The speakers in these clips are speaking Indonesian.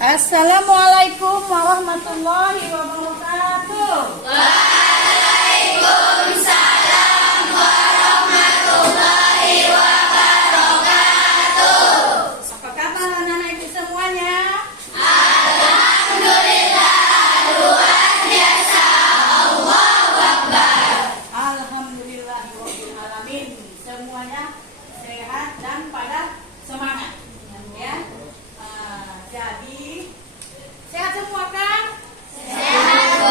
Assalamualaikum warahmatullahi wabarakatuh. Waalaikumsalam warahmatullahi wabarakatuh. Apa kabar anak-anak ibu semuanya? Alhamdulillah, luar biasa. Allahu Akbar. Alhamdulillahirabbil alamin. Semuanya sehat dan pada semangat. Ya. Jadi sehat semua kan? Sehat, Bu.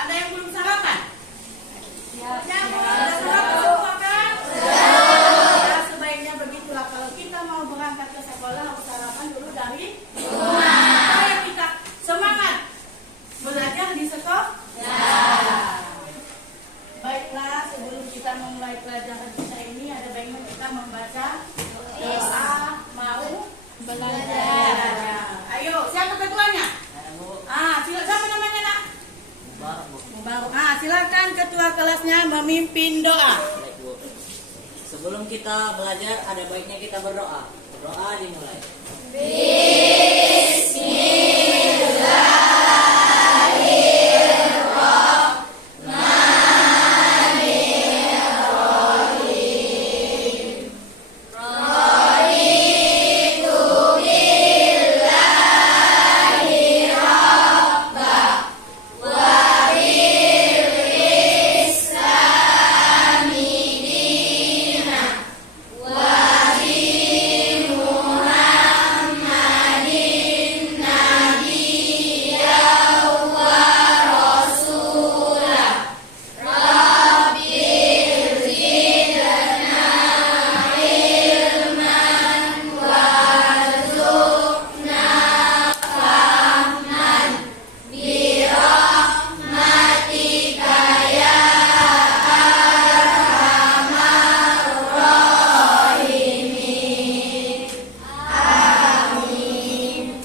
Ada yang belum sarapan? Siap. Ada sarapan semua kan? Ya, sebaiknya begitulah kalau kita mau berangkat ke sekolah harus sarapan dulu dari rumah. Supaya kita semangat belajar di sekolah. Baiklah, sebelum kita memulai pelajaran kita ini ada baiknya kita membaca doa mau belajar. Ayo, siapa ketuanya? Siapa namanya nak? Mubarak. Silakan ketua kelasnya memimpin doa. Baik, Bu. Sebelum kita belajar, ada baiknya kita berdoa. Doa dimulai.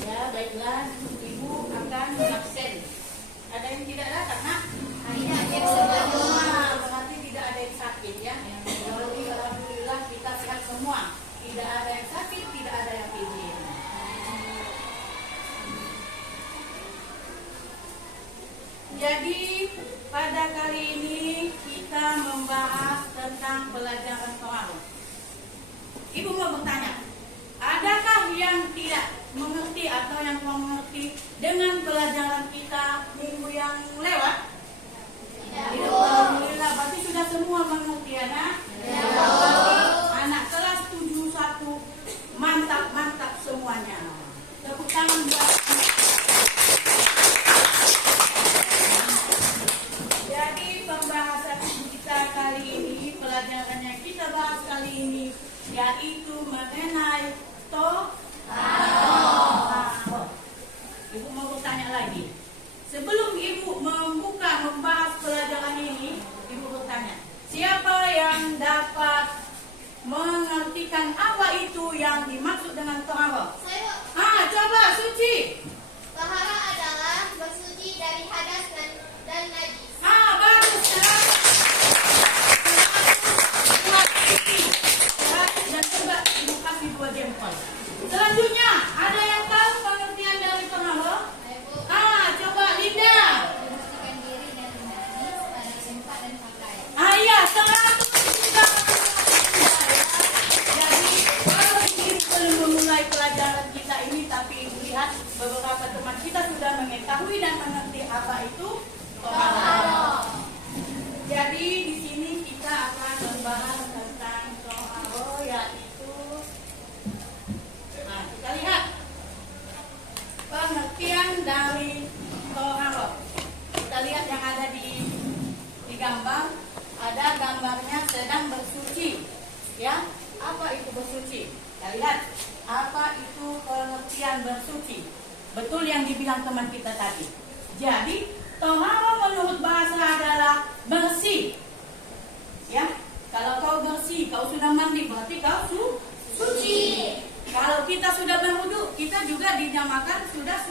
Ya, baiklah, ibu akan absen. Ada yang tidak datang, nak? Berarti tidak ada yang sakit ya. Jadi alhamdulillah kita sehat semua. Tidak ada yang sakit, tidak ada yang izin. Jadi pada kali ini kita membahas tentang pelajaran tawaruf. Ibu mau bertanya, adakah yang tidak mengerti atau yang kurang mengerti dengan pelajaran kita minggu yang lewat? Tidak. Alhamdulillah, berarti sudah semua mengerti ya nak? Anak kelas 71 mantap semuanya. Tepuk tangan buat. Jadi pembahasan kita kali ini, pelajaran yang kita bahas kali ini yaitu mengenai tawaruf. Ibu mau bertanya lagi. Sebelum ibu membahas pelajaran ini, ibu bertanya, siapa yang dapat mengartikan apa itu yang dimaksud dengan tawaruf? Saya, Coba Suci. tahara adalah bersuci dari hadas dan najis. Bagus ya. Dan coba ibu kasih 2 jempol. Selanjutnya, ada yang tahu pengertian dari tawaruf? Coba Linda. Membersihkan diri dari najis pada tempat dan pakaian. Iya, 100 juga. Jadi, kalau ini belum memulai pelajaran kita ini, tapi ibu lihat beberapa teman kita sudah mengetahui dan mengerti apa itu tawaruf. Jadi di sini kita akan membahas tentang tawaruf, yaitu kita lihat pengertian dari tawaruf. Kita lihat yang ada di gambar, ada gambarnya sedang bersuci. Ya, apa itu bersuci? Kita lihat apa itu pengertian bersuci. Betul yang dibilang teman kita tadi. Jadi taharah menurut bahasa adalah bersih. Ya, kalau kau bersih, kau sudah mandi, berarti kau suci. Kalau kita sudah berwudu, kita juga dinamakan sudah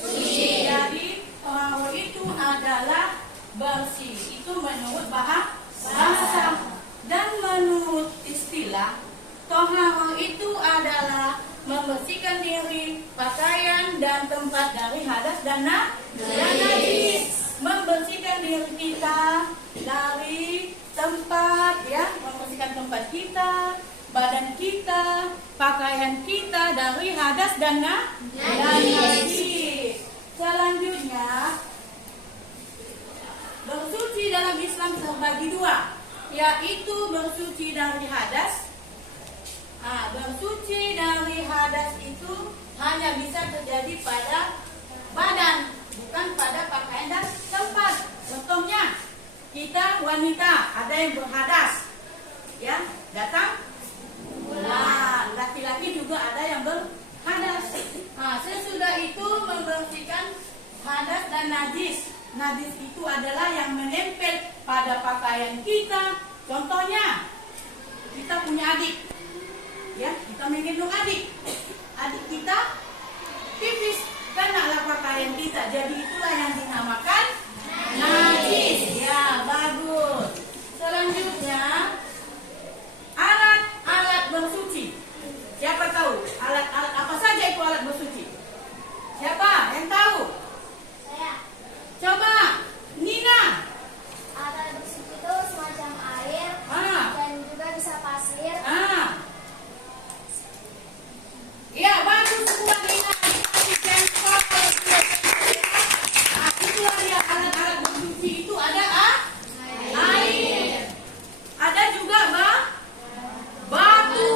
suci. Jadi taharah itu adalah bersih. Itu menurut bahasa. Dan menurut istilah taharah itu adalah membersihkan diri, pakaian dan tempat dari hadas dan najis. Membersihkan diri kita dari tempat, ya, membersihkan tempat kita, badan kita, pakaian kita dari hadas dan najis. Selanjutnya, bersuci dalam Islam terbagi dua, yaitu bersuci dari hadas. Bersuci dari hadas itu hanya bisa terjadi pada badan, bukan pada pakaian dan tempat. Contohnya, kita wanita ada yang berhadas, ya, datang bulan. Laki-laki juga ada yang berhadas. Sesudah itu membersihkan hadas dan najis. Najis itu adalah yang menempel pada pakaian kita. Contohnya, kita punya adik, ya, kita menggendong adik kita pipis, kenalah pakaian kita, jadi itulah yang dinamakan najis. Ya, bagus. Selanjutnya, alat bersuci. Siapa tahu alat-alat apa saja itu alat bersuci? Siapa yang tahu? Saya. Coba Nina. Alat bersuci itu semacam air dan juga bisa pasir. Ya, bagus semua Nina. Itulah ya alat-alat bersuci itu ada air. Ada juga batu,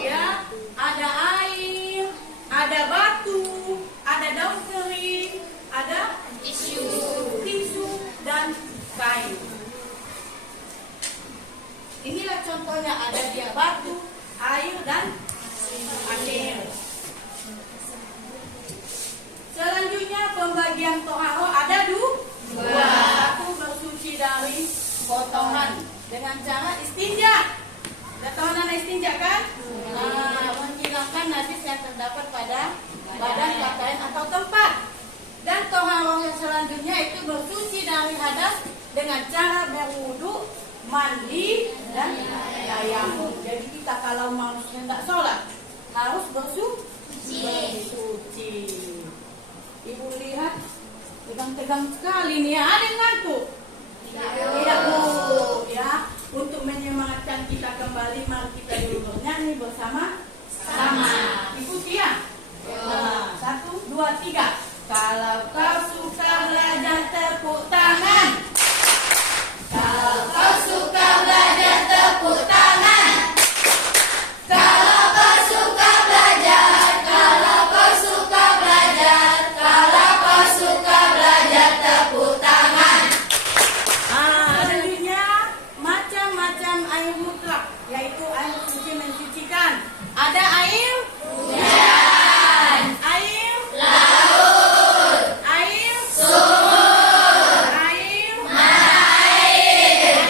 ya. Ada air, ada batu, ada daun kering, ada tisu dan kayu. Inilah contohnya, ada dia batu, air dan air. Selanjutnya pembagian toharo ada dua. Satu, bersuci dari kotoran dengan cara istinja. Sudah tahu mana istinja kan? Menghilangkan najis yang terdapat pada badan, pakaian atau tempat. Dan toharo yang selanjutnya itu bersuci dari hadas dengan cara berwudu, mandi dan tayamum. Jadi kita kalau mau hendak sholat harus bersuci. Ibu lihat tegang-tegang sekali nih ya. Ada yang ngantuk? Tidak, Bu. Ya, untuk menyemangatkan kita kembali, mari kita dulu bernyanyi bersama-sama. Ikuti ya. 1, 2, 3. Kalau kau suka belajar, tepuk tangan. Kalau kau suka belajar, tepuk tangan. Kalau kau suka belajar, kalau kau suka belajar, kalau kau suka belajar, tepuk tangan. Selanjutnya, macam-macam air mutlak, yaitu air suci mensucikan. Ada air hujan, air laut, air sumur, air air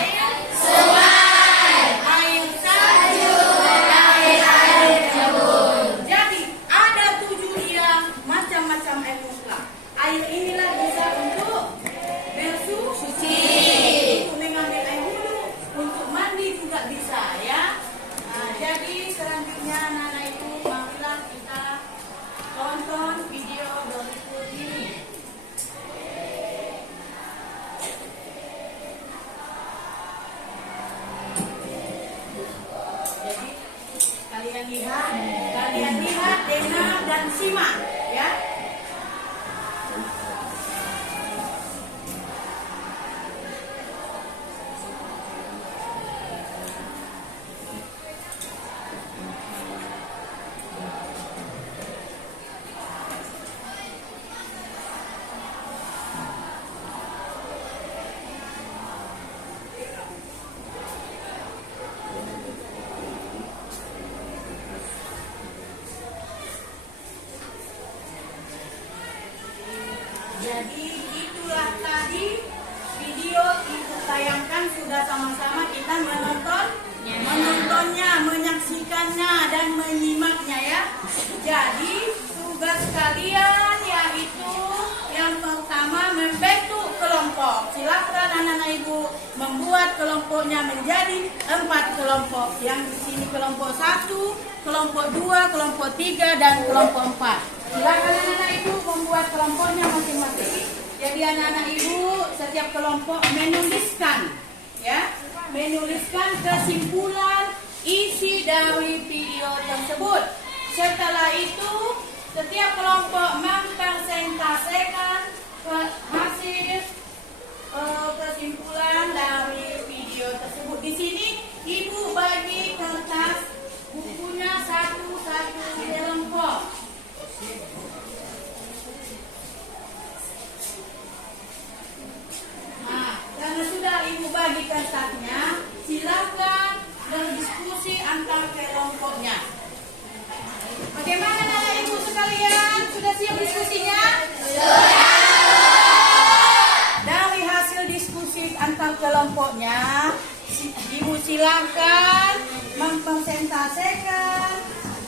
sungai, air salju, air embun. Jadi ada 7 dia macam-macam air mutlak. Air inilah bisa untuk bersuci, untuk mengambil air wudhu, untuk mandi juga bisa, ya. Jadi selanjutnya anak-anak itu marilah kita tonton video berikut ini. Jadi kalian lihat, dengar dan simak, ya. Jadi itulah tadi video ibu tayangkan, sudah sama-sama kita menontonnya, menyaksikannya dan menyimaknya, ya. Jadi tugas kalian yaitu yang pertama membentuk kelompok. Silakan anak-anak ibu membuat kelompoknya menjadi 4 kelompok yang sini kelompok 1, kelompok 2, kelompok 3, dan kelompok 4. Silakan anak-anak ibu membuat kelompoknya masing-masing. Jadi anak-anak ibu setiap kelompok menuliskan, ya, menuliskan kesimpulan isi dari video tersebut. Setelah itu setiap kelompok mempresentasikan hasil kesimpulan dari video tersebut. Di sini ibu bagi kertas bukunya satu-satu kelompok. Nah, karena sudah ibu bagi kertasnya, silakan berdiskusi antar kelompoknya. Bagaimana anak ibu sekalian? Sudah siap diskusinya? Dari hasil diskusi antar kelompoknya, ibu silakan mempresentasikan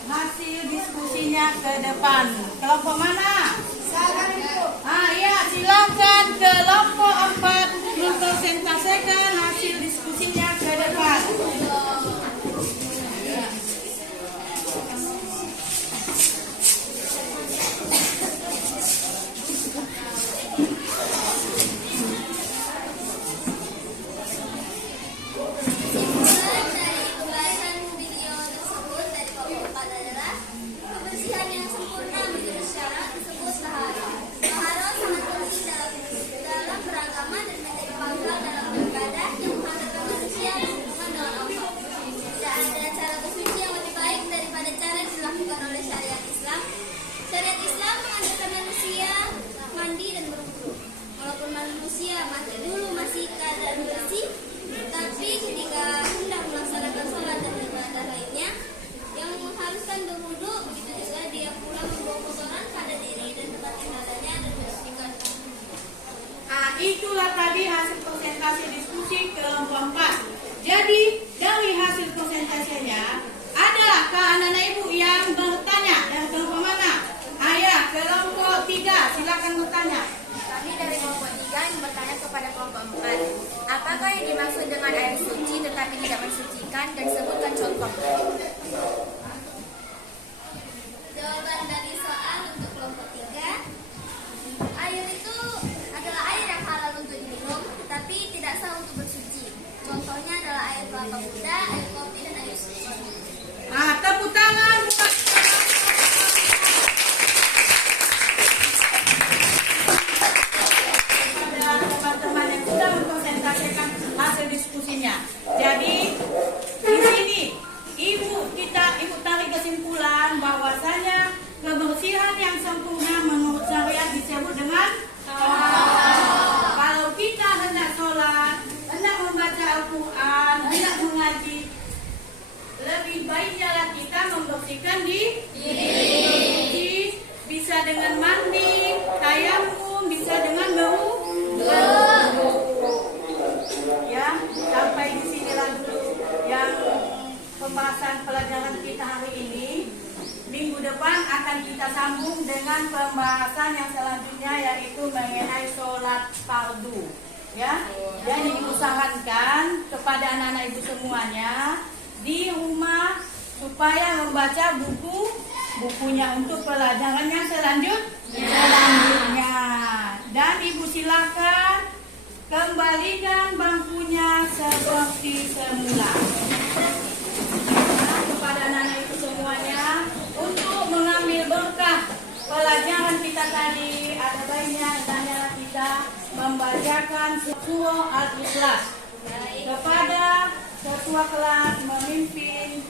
hasil diskusinya ke depan. Kelompok mana? Ya, silakan kelompok 4 mempresentasikan hasil diskusinya ke depan. Kesimpulan dari pembahasan video tersebut dari kelompok 4 adalah kebersihan yang sempurna menurut syarat tersebut tahara. Tahara sangat penting dalam beragama dan menjadi pangkal dalam beribadah yang menghantarkan manusia berhubungan dengan Allah. Tidak ada cara bersuci yang lebih baik daripada cara yang dilakukan oleh syariat Islam. Syariat Islam menghantarkan manusia mandi dan berwudu. Walaupun manusia mandi dulu masih keadaan bersih, tapi ketika hendak melaksanakan sholat dan ibadah lainnya yang mengharuskan berwudu, begitu juga dia pula membawa kotoran pada diri dan tempat tinggalnya dan membersihkan. Itulah tadi hasil presentasi diskusi kelompok 4. Jadi dari hasil presentasinya, adakah anak-anak ibu yang bertanya? Dari kelompok mana? Ya, kelompok 3, silakan bertanya. Kami dari kelompok 3 yang bertanya kepada kelompok 4. Apakah yang dimaksud dengan air suci tetapi tidak mensucikan, dan sebutkan contoh? Jawaban dari soal untuk kelompok 3, air itu adalah air yang halal untuk diminum, tetapi tidak sah untuk bersuci. Contohnya adalah air kelapa muda, air kopi, dan air susu. Tepuk tangan buat teman-teman yang sudah mempresentasikan hasil diskusinya. Jadi di sini ibu tarik kesimpulan bahwasanya kebersihan yang sempurna menurut syariat disebut dengan kalau kita hendak sholat, hendak membaca Al-Quran, hendak mengaji, lebih baiknya lah kita membersihkan diri. Bisa dengan mandi, tayamum, bisa dengan berwudu. Ya, sampai di sinilah dulu yang pembahasan pelajaran kita hari ini. Minggu depan akan kita sambung dengan pembahasan yang selanjutnya, yaitu mengenai sholat fardu. Ya, dan ibu sarankan kepada anak-anak ibu semuanya di rumah supaya membaca bukunya untuk pelajaran yang selanjutnya. Dan ibu silakan kembalikan bangkunya seperti semula. Kepada anak-anak itu semuanya, untuk mengambil berkah pelajaran kita tadi, ada baiknya hendaknya kita membacakan surah Al-Ikhlas kepada ketua kelas memimpin